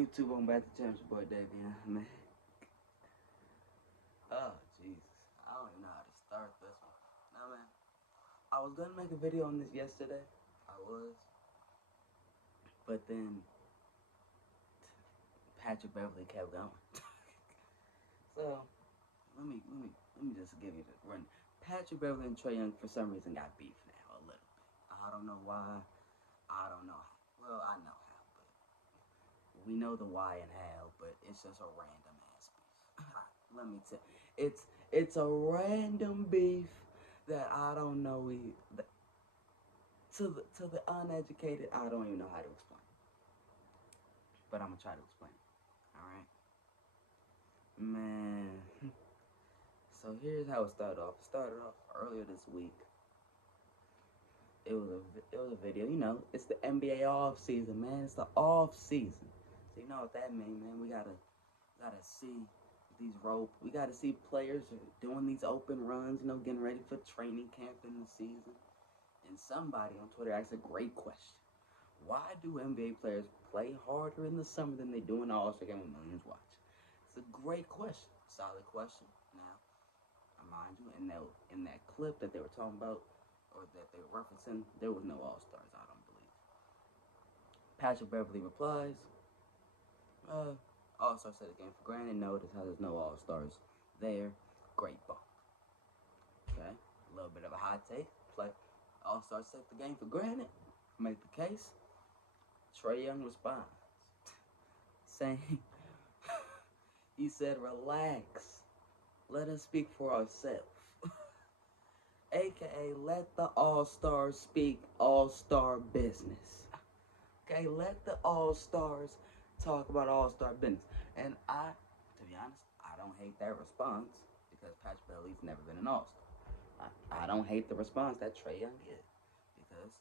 YouTube, I'm back to Champs, your boy Davey, man. Oh, Jesus. I don't even know how to start this one. Now, man, I was gonna make a video on this yesterday. I was. But then Patrick Beverly kept going. So, let me just give you the run. Patrick Beverly and Trae Young, for some reason, got beef now, a little bit. I don't know why. I don't know how. Well, I know how, but we know the why and how, but it's just a random ass beef. Let me tell you, it's a random beef that I don't know. To the uneducated, I don't even know how to explain. But I'm gonna try to explain it. All right, man. So here's how it started off. It started off earlier this week. It was a video. You know, it's the NBA off season, man. It's the off season. So you know what that means, man. We gotta see these we gotta see players doing these open runs. You know, getting ready for training camp in the season. And somebody on Twitter asked a great question: why do NBA players play harder in the summer than they do in the All-Star game when millions watch? It's a great question, solid question. Now, mind you, in that clip that they were talking about, or that they were referencing, there was no All-Stars, I don't believe. Patrick Beverly replies, All-Stars set the game for granted. Notice how there's no All-Stars there. Great bump. Okay, a little bit of a hot take. All-Stars set the game for granted. Make the case. Trae Young responds, saying, he said, relax. Let us speak for ourselves. AKA, let the All-Stars speak All-Star business. Okay, let the All-Stars talk about All-Star business. And to be honest, I don't hate that response because Patrick Beverly's never been an All-Star. I don't hate the response that Trae Young did because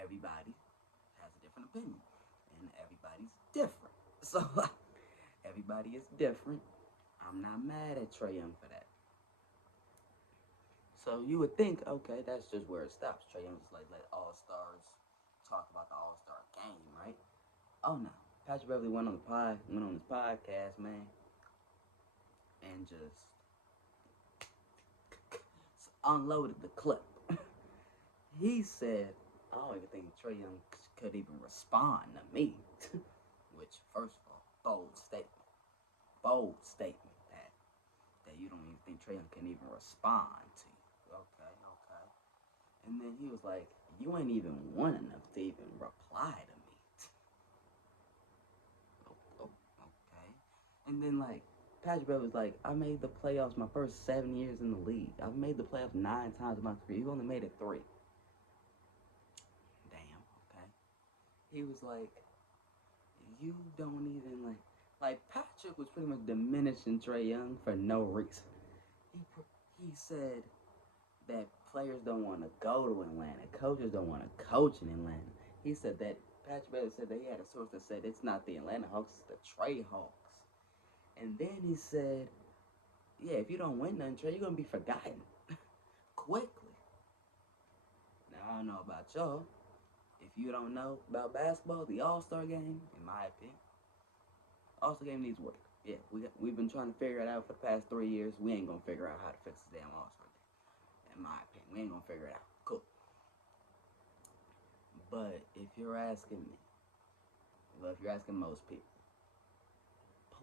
everybody has a different opinion and everybody's different. So everybody is different. I'm not mad at Trae Young for that. So you would think, okay, that's just where it stops. Trae Young just like let All-Stars talk about the All-Star game, right? Oh no. Patrick Beverly went on his podcast, man, and just unloaded the clip. He said, I don't even think Trae Young could even respond to me. Which, first of all, bold statement that you don't even think Trae Young can even respond to you. Okay. And then he was like, you ain't even won enough to even reply to me. Okay. And then, like, Patrick Beverly was like, I made the playoffs my first 7 years in the league. I've made the playoffs 9 times in my career. You only made it 3. Damn, okay. He was like, you don't even, like Patrick was pretty much diminishing Trae Young for no reason. He said that players don't want to go to Atlanta. Coaches don't want to coach in Atlanta. He said that, Patrick Beverly said that he had a source that said it's not the Atlanta Hawks, it's the Trae Hawks. And then he said, yeah, if you don't win nothing, Trae, you're going to be forgotten quickly. Now, I don't know about y'all. If you don't know about basketball, the All-Star game, in my opinion, All-Star game needs work. Yeah, we've been trying to figure it out for the past 3 years. We ain't going to figure out how to fix the damn All-Star game. In my opinion, we ain't going to figure it out. Cool. But if you're asking me, well, if you're asking most people,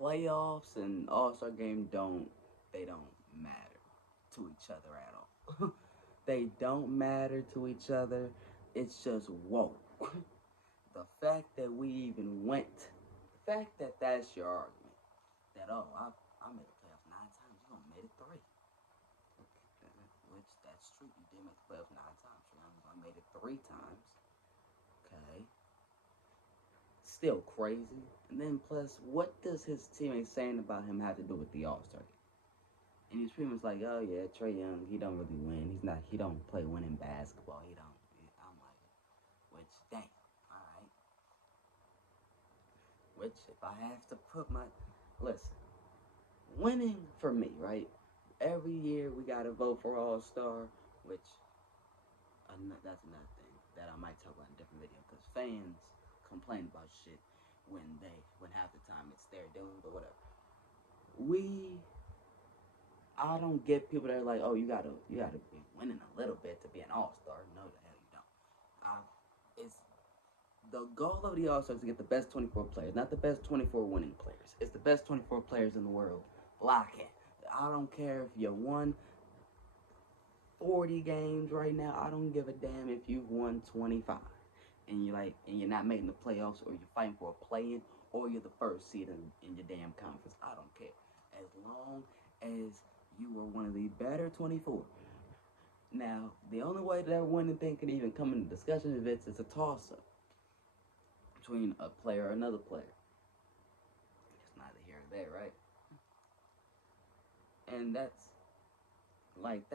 playoffs and All-Star game don't matter to each other at all. They don't matter to each other. It's just, whoa. The fact that we even went, the fact that that's your argument, that, oh, I made the playoffs 9 times, you only made it 3. Which, that's true, you did make the playoffs 9 times. You only made it 3 times. Okay. Still crazy. And then plus, what does his teammates saying about him have to do with the All-Star game? And he's pretty much like, oh yeah, Trae Young, he don't really win. He don't play winning basketball. I'm like, which, dang, alright. Which, if I have to listen, winning for me, right? Every year we gotta vote for All-Star, which, that's another thing that I might talk about in a different video, because fans complain about shit when half the time it's their doing, but whatever. I don't get people that are like, oh, you gotta be winning a little bit to be an all-star. No, the hell you don't. It's the goal of the all-star is to get the best 24 players, not the best 24 winning players. It's the best 24 players in the world. Lock it. I don't care if you won 40 games right now. I don't give a damn if you've won 25 and you're not making the playoffs, or you're fighting for a play-in, or you're the first seed in your damn conference. I don't care. As long as you were one of the better 24. Now, the only way that winning thing can even come into discussion if it's a toss-up between a player or another player. It's neither here or there, right? And that logic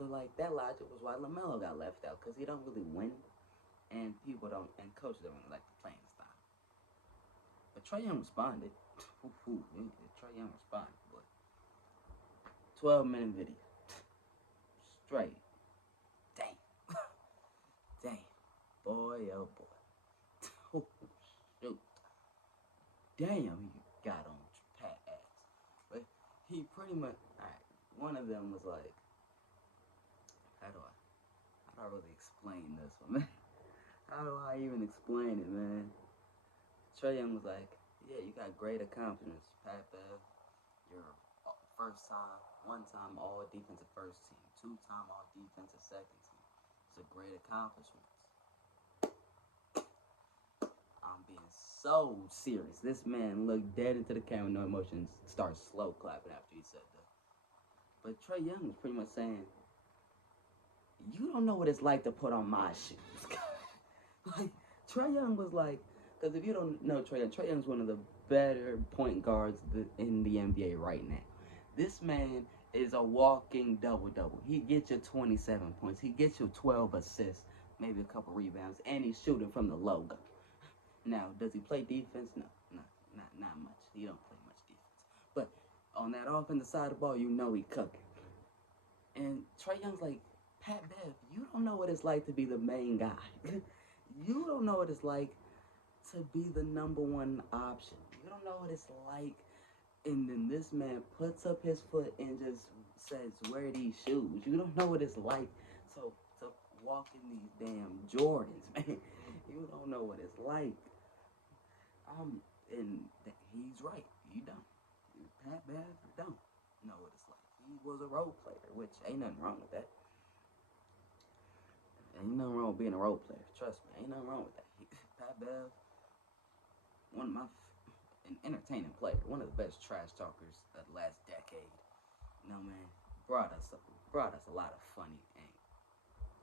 was why LaMelo got left out, because he don't really win, and coaches don't really like the playing style. But Trae Young responded. Trae Young responded, but 12-minute video. Straight. Dang. Dang. Boy, oh boy. Oh, shoot. Damn, he got on Pat ass. But he pretty much, alright, one of them was like, how do I really explain this one, man? How do I even explain it, man? Trae Young was like, yeah, you got great accomplishments, Pat Bev. You're one-time all defensive first team, two-time all defensive second team. It's a great accomplishment. I'm being so serious. This man looked dead into the camera, no emotions, started slow clapping after he said that. But Trae Young was pretty much saying, you don't know what it's like to put on my shoes. Like, Trae Young was like, because if you don't know Trae Young's one of the better point guards in the NBA right now. This man is a walking double-double. He gets you 27 points. He gets you 12 assists, maybe a couple rebounds, and he's shooting from the logo. Now, does he play defense? No, not much. He don't play much defense. But on that offensive side of the ball, you know he cooking. And Trae Young's like, Pat Bev, you don't know what it's like to be the main guy. You don't know what it's like to be the number one option. You don't know what it's like. And then this man puts up his foot and just says, wear these shoes. You don't know what it's like to walk in these damn Jordans, man. You don't know what it's like. And he's right. You don't. Pat Bev don't know what it's like. He was a role player, which ain't nothing wrong with that. Ain't nothing wrong with being a role player. Trust me, ain't nothing wrong with that. Pat Bev, an entertaining player, one of the best trash talkers of the last decade. You know, man, brought us a lot of funny and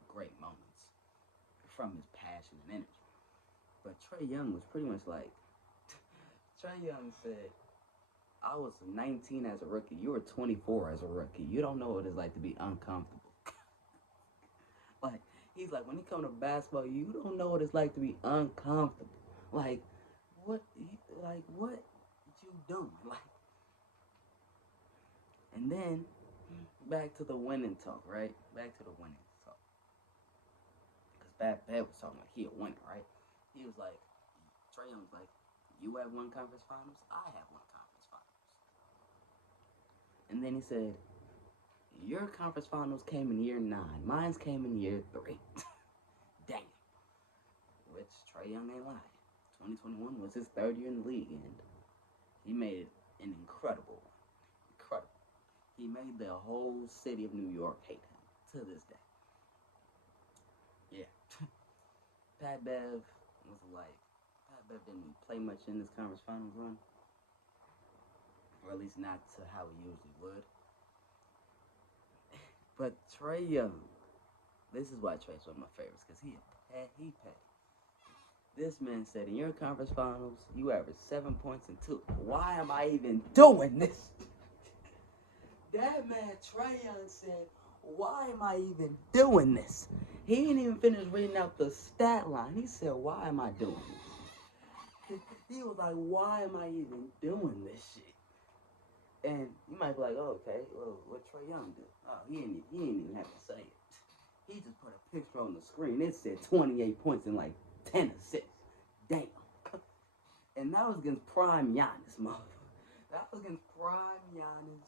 great moments from his passion and energy. But Trae Young was pretty much like, Trae Young said, I was 19 as a rookie. You were 24 as a rookie. You don't know what it's like to be uncomfortable. Like, he's like, when it comes to basketball, you don't know what it's like to be uncomfortable. Like, what you doing? Like, and then back to the winning talk, right? Back to the winning talk. Because Pat Bev was talking like he a winner, right? He was like, Trae Young was like, you have won conference finals, I have won conference finals. And then he said, your conference finals came in year 9. Mine's came in year 3. Damn. Which Trae Young ain't lying. 2021 was his 3rd year in the league, and he made it an incredible one. Incredible. He made the whole city of New York hate him to this day. Yeah. Pat Bev didn't play much in this conference finals run. Or at least not to how he usually would. But Trae Young, this is why Trae's one of my favorites, because he paid. This man said, in your conference finals, you averaged 7 points and 2. Why am I even doing this? That man, Trae Young, said, why am I even doing this? He didn't even finish reading out the stat line. He said, why am I doing this? He was like, why am I even doing this shit? And you might be like, oh, okay, well, what Trae Young do? Oh, he didn't even have to say it. He just put a picture on the screen. It said 28 points and like 10 assists. Damn. And that was against prime Giannis, motherfucker. That was against prime Giannis,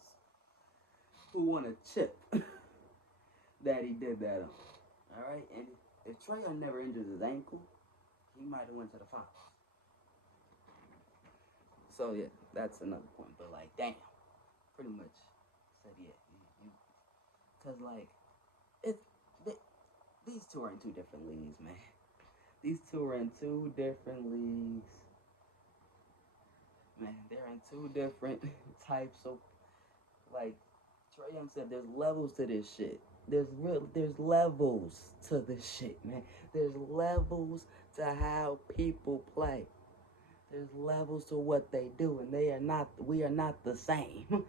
who won a chip that he did that on. All right, and if Trae never injured his ankle, he might have went to the finals. So yeah, that's another point. But like, damn, pretty much said yeah, because like these two are in two different leagues, man. These two are in two different leagues. Man, they're in two different types of, like Trae Young said, there's levels to this shit. There's levels to this shit, man. There's levels to how people play. There's levels to what they do, and we are not the same.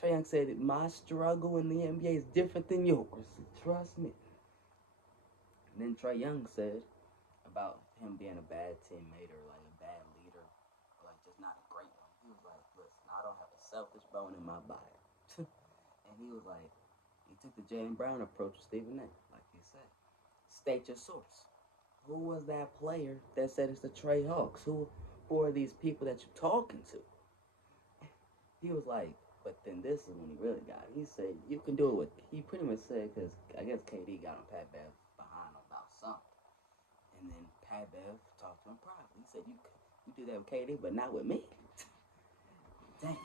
Trae Young said, my struggle in the NBA is different than yours. Trust me. And then Trae Young said about him being a bad teammate or like a bad leader, or like just not a great one. He was like, listen, I don't have a selfish bone in my body. And he was like, he took the Jaylen Brown approach with Stephen A, like he said. State your source. Who was that player that said it's the Trae Hawks? Who are these people that you're talking to? He was like, but then this is when he really got it. He said, you can do it with, he pretty much said, because I guess KD got on Pat Bev behind about something. And then Pat Bev talked to him privately. He said, you do that with KD, but not with me. Damn.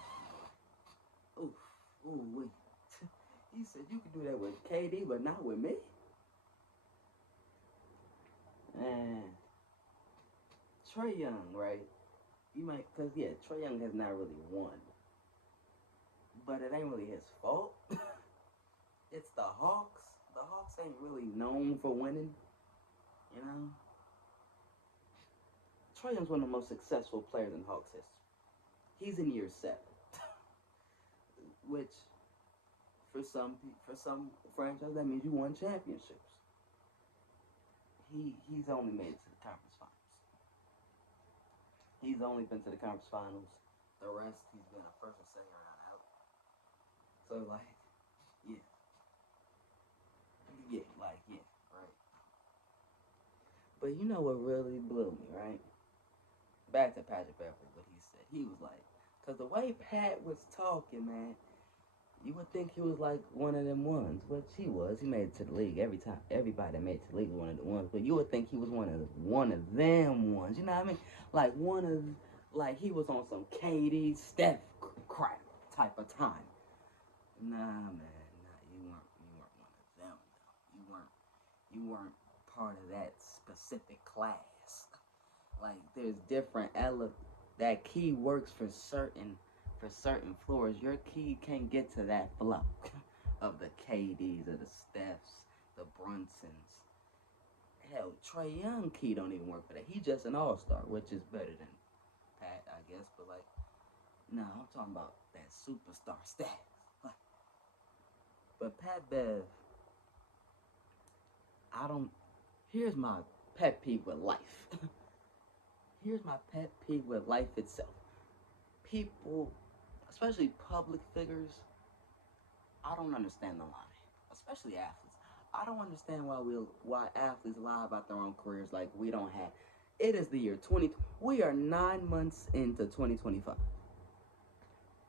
Oof. Ooh, wee. He said, you can do that with KD, but not with me? Man. Trae Young, right? You might, because, yeah, Trae Young has not really won. But it ain't really his fault. It's the Hawks. The Hawks ain't really known for winning, you know? Trae Young's one of the most successful players in Hawks history. He's in year 7. Which, for some franchises, that means you won championships. He's only made it to the conference finals. He's only been to the conference finals. The rest, he's been a first or second round out. So like, yeah, right. But you know what really blew me, right? Back to Patrick Beverly, what he said. He was like, because the way Pat was talking, man, you would think he was like one of them ones, which he was. He made it to the league every time. Everybody that made it to the league was one of the ones, but you would think he was one of them ones. You know what I mean? Like he was on some KD, Steph crap type of time. Nah, man, you weren't one of them. Though. You weren't part of that specific class. Like there's different that key works for certain floors. Your key can't get to that flow of the KDs, of the Stephs, the Brunsons. Hell, Trae Young key don't even work for that. He's just an all-star, which is better than Pat, I guess. But like, no, I'm talking about that superstar status. But Pat Bev, here's my pet peeve with life. Here's my pet peeve with life itself. People, especially public figures, I don't understand the line. Especially athletes. I don't understand why athletes lie about their own careers like we don't have. It is the year 20. We are 9 months into 2025.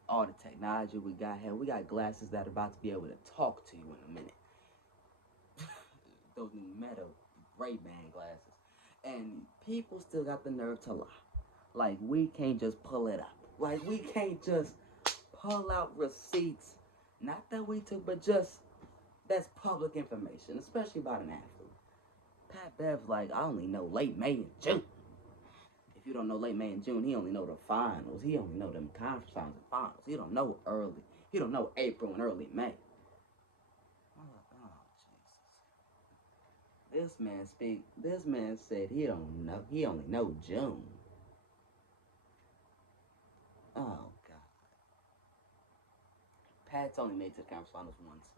All the technology we got here. We got glasses that are about to be able to talk to you in a minute. Those new Meta Ray-Ban glasses. And people still got the nerve to lie. Like, we can't just pull it up. Like, we can't just pull out receipts. Not that we took, but just, that's public information, especially about an athlete. Pat Bev's like, I only know late May and June. If you don't know late May and June, he only know the finals. He only know them conference finals and finals. He don't know early. He don't know April and early May. Oh, Jesus. This man said he don't know. He only know June. Oh, God. Pat's only made it to the conference finals once.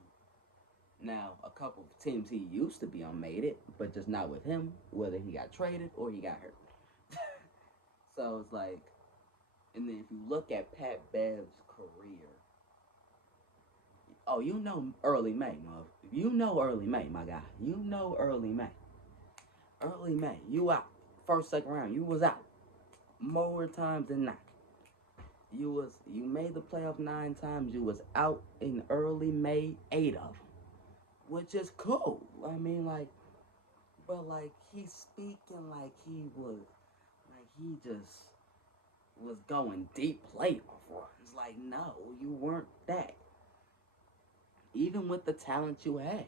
Now, a couple of teams he used to be on made it, but just not with him, whether he got traded or he got hurt. So it's like, and then if you look at Pat Bev's career, oh, you know early May, you know early May, my guy. You know early May. Early May, you out. First, second round, you was out. more times than not. You made the playoff 9 times. You was out in early May 8 of them, which is cool. I mean, like, but like he's speaking like he just was going deep playoff runs. Like, no, you weren't that. Even with the talent you had,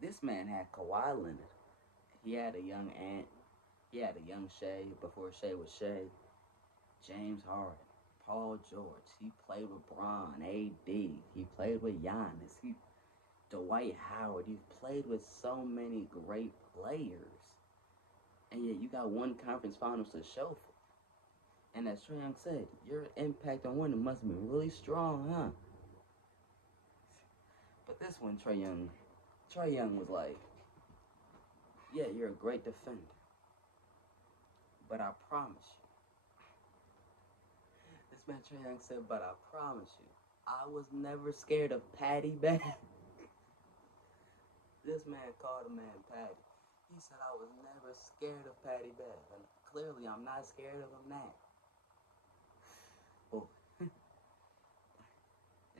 this man had Kawhi Leonard. He had a young Ant. He had a young Shea before Shea was Shea. James Harden, Paul George. He played with Bron, AD. He played with Giannis. Dwight Howard. You've played with so many great players, and yet you got one conference finals to show for. And as Trae Young said, your impact on winning must have been really strong, huh? But this one, Trae Young was like, yeah, you're a great defender, but I promise you. This man Trae Young said, but I promise you, I was never scared of Patty Bev. This man called a man Patty. He said I was never scared of Patty Bev, and clearly I'm not scared of him now. Oh.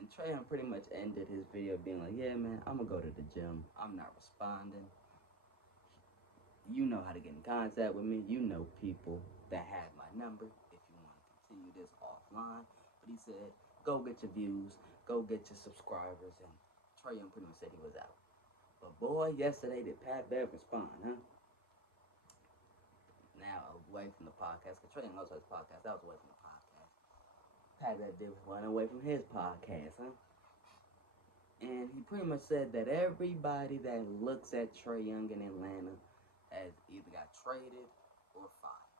And Trae Young pretty much ended his video being like, yeah, man, I'm going to go to the gym. I'm not responding. You know how to get in contact with me. You know people that have my number if you want to continue this offline. But he said, go get your views. Go get your subscribers. And Trae Young pretty much said he was out. But boy, yesterday did Pat Bev respond, huh? Now, away from the podcast, because Trae Young also has a podcast. That was away from the podcast. Pat Bev did run away from his podcast, huh? And he pretty much said that everybody that looks at Trae Young in Atlanta has either got traded or fired.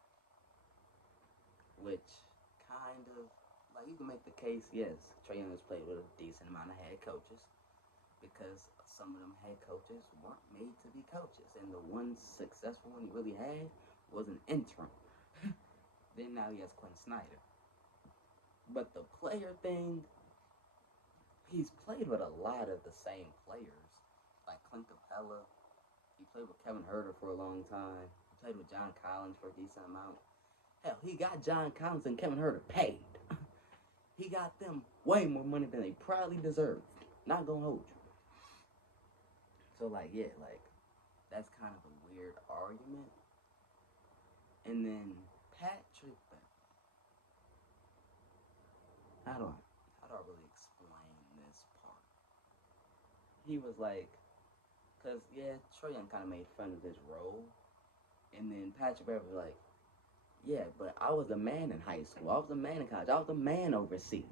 Which kind of, like, you can make the case, yes, Trae Young has played with a decent amount of head coaches, because some of them head coaches weren't made to be coaches. And the one successful one he really had was an interim. Then now he has Quinn Snyder. But the player thing, he's played with a lot of the same players. Like Clint Capella. He played with Kevin Huerter for a long time. He played with John Collins for a decent amount. Hell, he got John Collins and Kevin Huerter paid. He got them way more money than they probably deserved. Not gonna hold you. So, like, yeah, like, that's kind of a weird argument. And then Patrick Beverly. How do I really explain this part? He was like, because, yeah, Trae Young kind of made fun of this role. And then Patrick Beverly was like, yeah, but I was a man in high school. I was a man in college. I was a man overseas.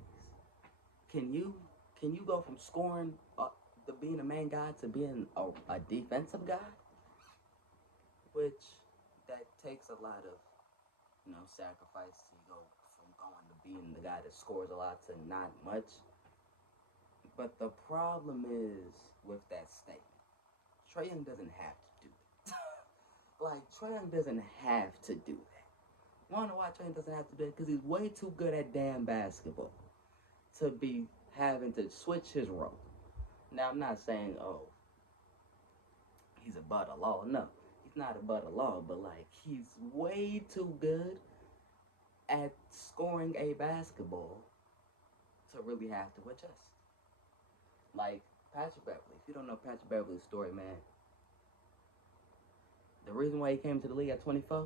Can you go from scoring to being a main guy to being a defensive guy? Which, that takes a lot of, sacrifice. You go from going to being the guy that scores a lot to not much. But the problem is with that statement. Trae Young doesn't have to do that. Like, Trae Young doesn't have to do that. You wanna know why Trae Young doesn't have to do it? Because he's way too good at damn basketball to be having to switch his role. Now, I'm not saying, he's above the law. No, he's not above the law, but, like, he's way too good at scoring a basketball to really have to adjust. Like, Patrick Beverly. If you don't know Patrick Beverly's story, man, the reason why he came to the league at 24,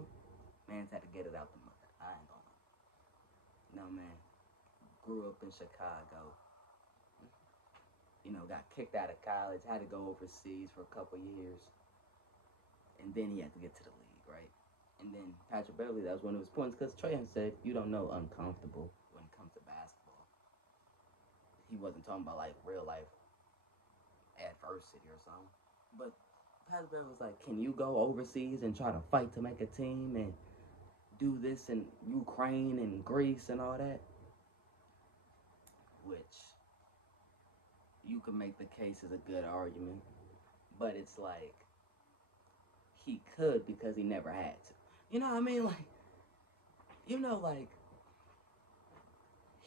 man's had to get it out the mud. I ain't gonna lie. No, man. Grew up in Chicago. Got kicked out of college, had to go overseas for a couple years. And then he had to get to the league, right? And then Patrick Beverly, that was one of his points, because Trae said, you don't know uncomfortable when it comes to basketball. He wasn't talking about, like, real life adversity or something. But Patrick Beverly was like, can you go overseas and try to fight to make a team and do this in Ukraine and Greece and all that? Which you can make the case as a good argument, but it's like he could because he never had to. You know what I mean? Like,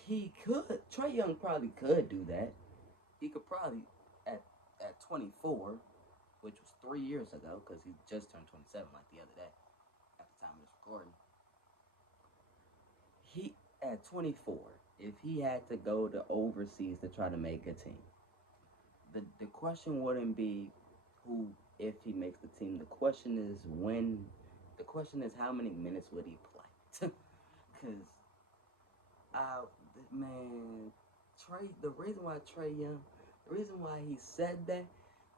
he could. Trae Young probably could do that. He could probably, at 24, which was 3 years ago, because he just turned 27 like the other day, at the time of this recording. at 24, if he had to go to overseas to try to make a team, the question wouldn't be who if he makes the team. The question is when. The question is how many minutes would he play? Because uh, man, Trae. The reason why Trae Young, the reason why he said that,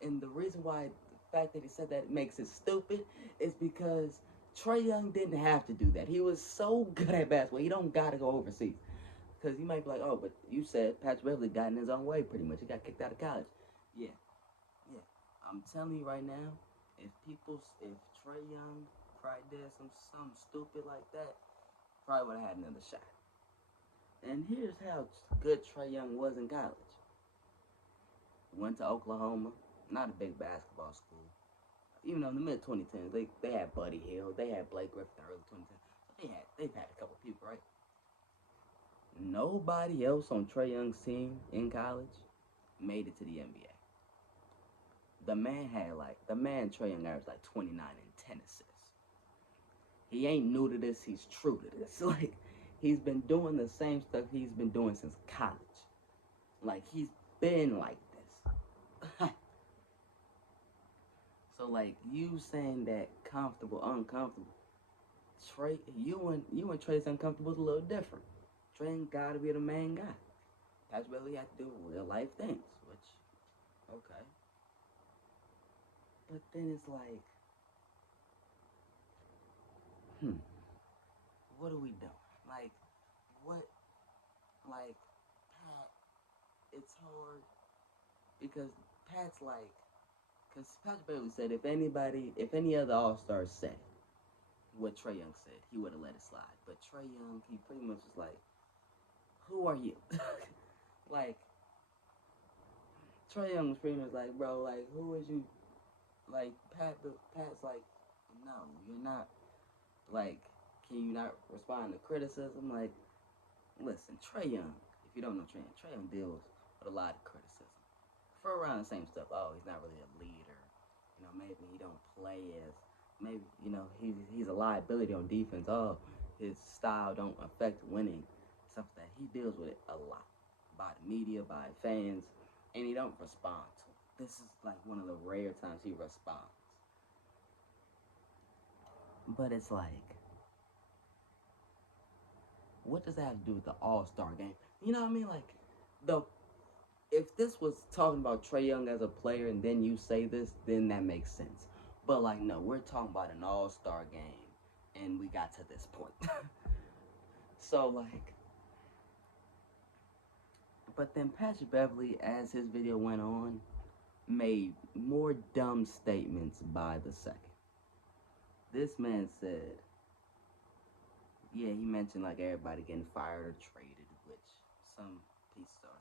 and the reason why the fact that he said that makes it stupid is because Trae Young didn't have to do that. He was so good at basketball. He don't gotta go overseas. Because you might be like, oh, but you said Patrick Beverly got in his own way pretty much. He got kicked out of college. Yeah, yeah. I'm telling you right now, if Trae Young probably did something stupid like that, probably would have had another shot. And here's how good Trae Young was in college. Went to Oklahoma, not a big basketball school. Even though in the mid 2010s, they had Buddy Hield, they had Blake Griffin in the early 2010s. They've had a couple people, right? Nobody else on Trae Young's team in college made it to the NBA. The man Trae Young averaged like 29 and 10 assists. He ain't new to this, he's true to this. Like, he's been doing the same stuff he's been doing since college. Like, he's been like this. So, like, you saying that comfortable, uncomfortable, Trae, you and Trae's uncomfortable is a little different. Trae ain't gotta be the main guy. That's really have to do real life things, which, okay. But then it's like, what are we doing? Like, what, like, Pat, it's hard, because Pat's like, because Patrick Beverly said if any other All-Star said what Trae Young said, he would have let it slide. But Trae Young, he pretty much was like, who are you? Like, Trae Young was pretty much like, bro, like, who is you? Like, Pat's like, no, you're not. Like, can you not respond to criticism? Like, listen, Trae Young, if you don't know Trae Young deals with a lot of criticism. For around the same stuff. Oh, he's not really a leader. You know, maybe he don't play as, maybe, you know, he's a liability on defense. Oh, his style don't affect winning. Stuff that he deals with it a lot. By the media, by fans, and he don't respond to it. This is like one of the rare times he responds. But it's like, what does that have to do with the All-Star game? You know what I mean? Like, if this was talking about Trae Young as a player and then you say this, then that makes sense. But, like, no, we're talking about an All-Star game, and we got to this point. So, like, but then Patrick Beverly, as his video went on, made more dumb statements by the second. This man said, yeah, he mentioned like everybody getting fired or traded, which some pieces are.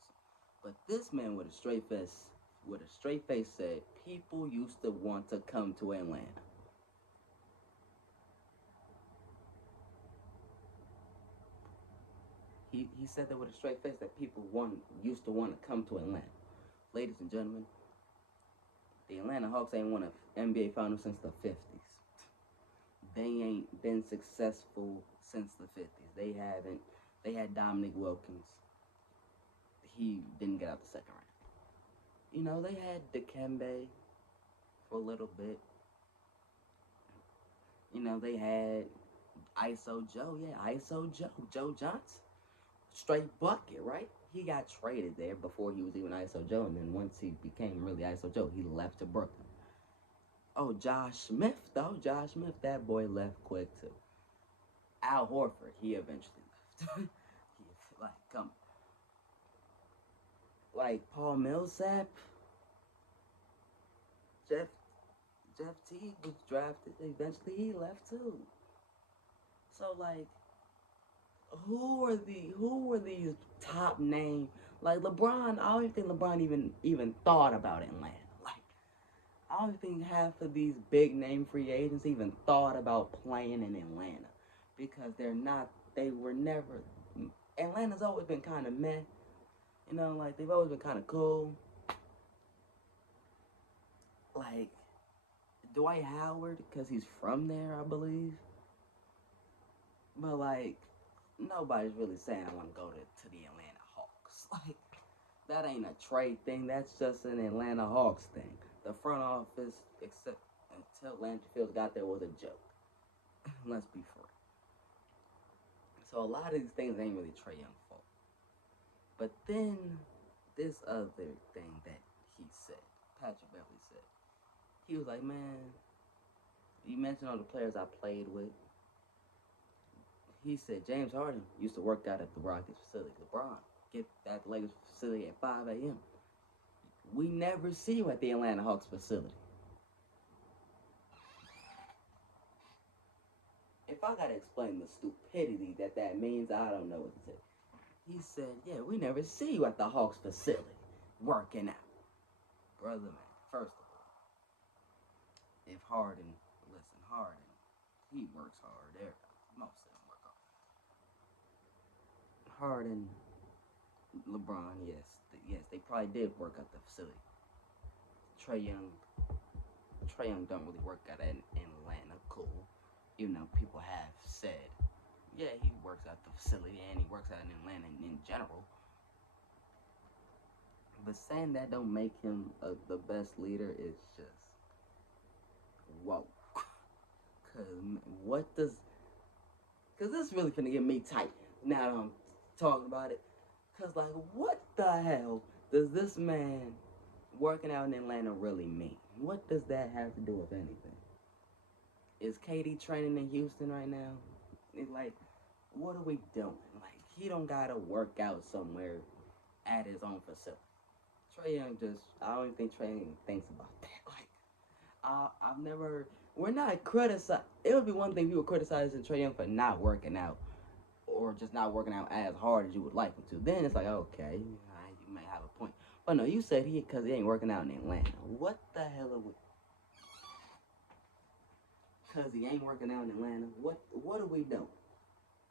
But this man with a straight face said people used to want to come to Atlanta. He said that with a straight face that people used to want to come to Atlanta. Ladies and gentlemen, the Atlanta Hawks ain't won an NBA final since the 50s. They ain't been successful since the 50s. They haven't. They had Dominique Wilkins. He didn't get out the second round. You know, they had Dikembe for a little bit. You know, they had ISO Joe. Yeah, ISO Joe. Joe Johnson. Straight bucket, right? He got traded there before he was even ISO Joe. And then once he became really ISO Joe, he left to Brooklyn. Oh, Josh Smith, though. Josh Smith, that boy left quick, too. Al Horford, he eventually left. Like, come. Like, Paul Millsap. Jeff Teague was drafted. Eventually, he left, too. So, like, who are these top name? Like, LeBron, I don't think LeBron even thought about Atlanta. I don't think half of these big name free agents even thought about playing in Atlanta because they were never, Atlanta's always been kind of meh, you know, like they've always been kind of cool. Like Dwight Howard, because he's from there, I believe. But like, nobody's really saying I want to go to the Atlanta Hawks. Like, that ain't a trade thing. That's just an Atlanta Hawks thing. The front office, except until Landry Fields got there, was a joke. Let's be frank. So a lot of these things ain't really Trae Young's fault. But then this other thing that he said, Patrick Beverly said, he was like, man, you mentioned all the players I played with. He said James Harden used to work out at the Rockets facility. LeBron get at the Lakers facility at 5 a.m. We never see you at the Atlanta Hawks facility. If I gotta explain the stupidity that means, I don't know what to say. He said, yeah, we never see you at the Hawks facility working out. Brother, man, first of all, if Harden, he works hard. Most of them work hard. Harden, LeBron, yes, they probably did work at the facility. Trae Young don't really work out in Atlanta. Cool. Even though people have said, yeah, he works at the facility and he works out in Atlanta in general. But saying that don't make him the best leader is just, whoa. Because this is really finna get me tight now that I'm talking about it. Because, like, what the hell does this man working out in Atlanta really mean? What does that have to do with anything? Is KD training in Houston right now? It's like, what are we doing? Like, he don't gotta work out somewhere at his own facility. Trae Young I don't even think Trae Young thinks about that. Like, I've never heard, we're not criticizing, it would be one thing if you were criticizing Trae Young for not working out, or just not working out as hard as you would like him to. Then it's like, okay, you may have a point. But no, you said because he ain't working out in Atlanta. What the hell are we? Because he ain't working out in Atlanta. What are we doing?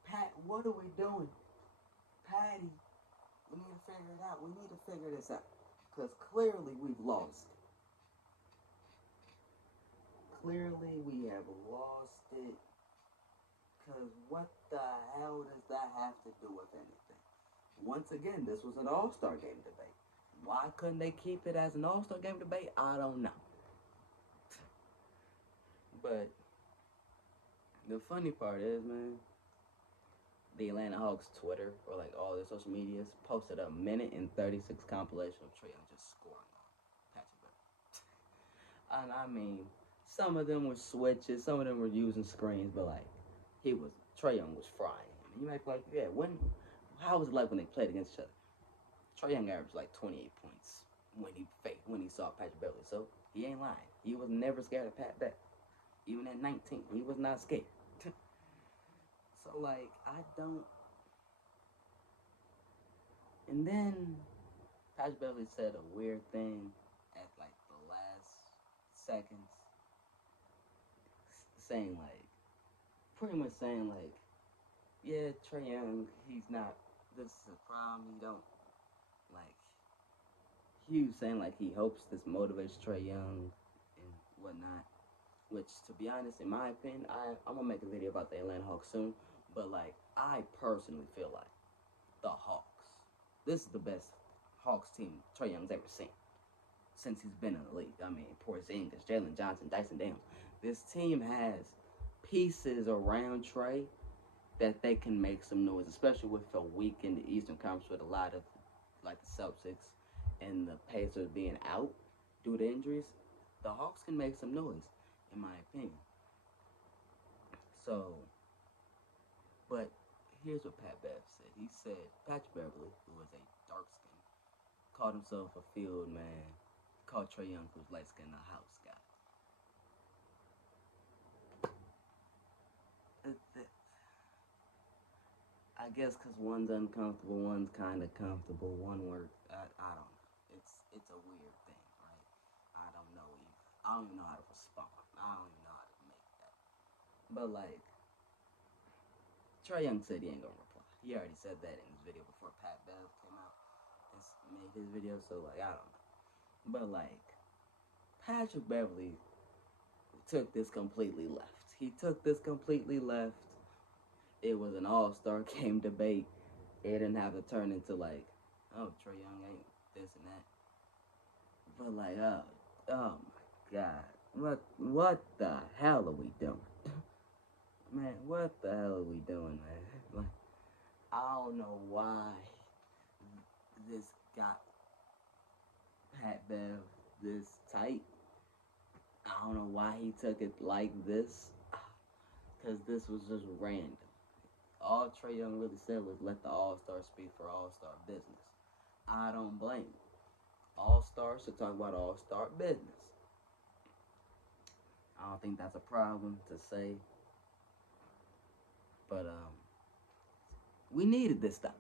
Pat, what are we doing? Patty, we need to figure it out. We need to figure this out. Because clearly we've lost it. Clearly we have lost it. Because what the hell does that have to do with anything? Once again, this was an all-star game debate. Why couldn't they keep it as an all-star game debate? I don't know. But the funny part is, man, the Atlanta Hawks Twitter, or like all their social medias, posted a minute and 36 compilation of Trae Young just scoring on Patrick Beverly. And I mean, some of them were switches, some of them were using screens, but like, Trae Young was frying him. You might be like, yeah, how was it like when they played against each other? Trae Young averaged like 28 points when he saw Patrick Beverly. So he ain't lying. He was never scared of Pat Bev. Even at 19, he was not scared. So like, I don't. And then Patrick Beverly said a weird thing at like the last seconds, saying like, pretty much saying like, yeah, Trae Young, this is a problem, he don't, like, he was saying like he hopes this motivates Trae Young and whatnot, which, to be honest, in my opinion, I'm gonna make a video about the Atlanta Hawks soon, but like, I personally feel like the Hawks, this is the best Hawks team Trae Young's ever seen since he's been in the league. I mean, Porzingis, Jalen Johnson, Dyson Daniels. This team has pieces around Trae that they can make some noise, especially with a week in the Eastern Conference with a lot of, like, the Celtics and the Pacers being out due to injuries. The Hawks can make some noise, in my opinion. So, but here's what Pat Bev said. He said Patrick Beverly, who was a dark skin, called himself a field man, called Trae Young, who's light skinned, a house guy. I guess because one's uncomfortable, one's kind of comfortable, one word, I don't know. It's a weird thing, right? I don't even know how to respond. I don't even know how to make that. But like, Trae Young said he ain't gonna reply. He already said that in his video before Pat Bev came out and made his video, so like, I don't know. But like, Patrick Beverly took this completely left. He took this completely left. it was an all-star game debate. It didn't have to turn into like, oh, Trae Young ain't this and that. But like, oh my God, what the hell are we doing, man? What the hell are we doing, man? Like, I don't know why this got Pat Bev this tight. I don't know why he took it like this, because this was just random. All Trae Young really said was let the All-Star speak for All-Star business. I don't blame him. All-Stars should talk about All-Star business. I don't think that's a problem to say. But we needed this stuff.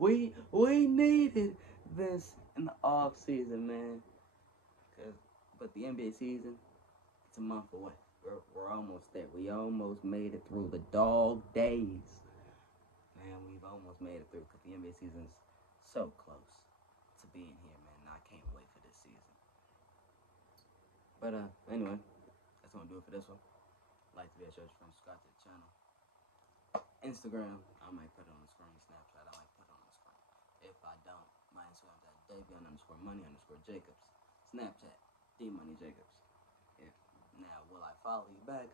we needed this in the off season, man. But the NBA season, it's a month away. We're almost there. We almost made it through the dog days. Man, we've almost made it through because the NBA season's so close to being here, man. I can't wait for this season. But anyway, that's gonna do it for this one. Like to be a church friend, subscribe to the channel. Instagram, I might put it on the screen. Snapchat, I might put it on the screen. If I don't, my Instagram's at Davion_Money_Jacobs. Snapchat, DMoneyJacobs. Now, will I follow you back?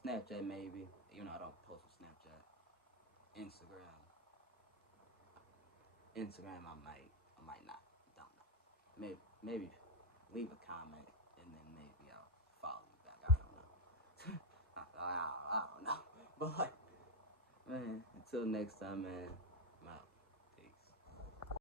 Snapchat, maybe. You know, I don't post on Snapchat. Instagram, I might not. Don't know. Maybe leave a comment and then maybe I'll follow you back. I don't know. I don't know. But like, man, until next time, man.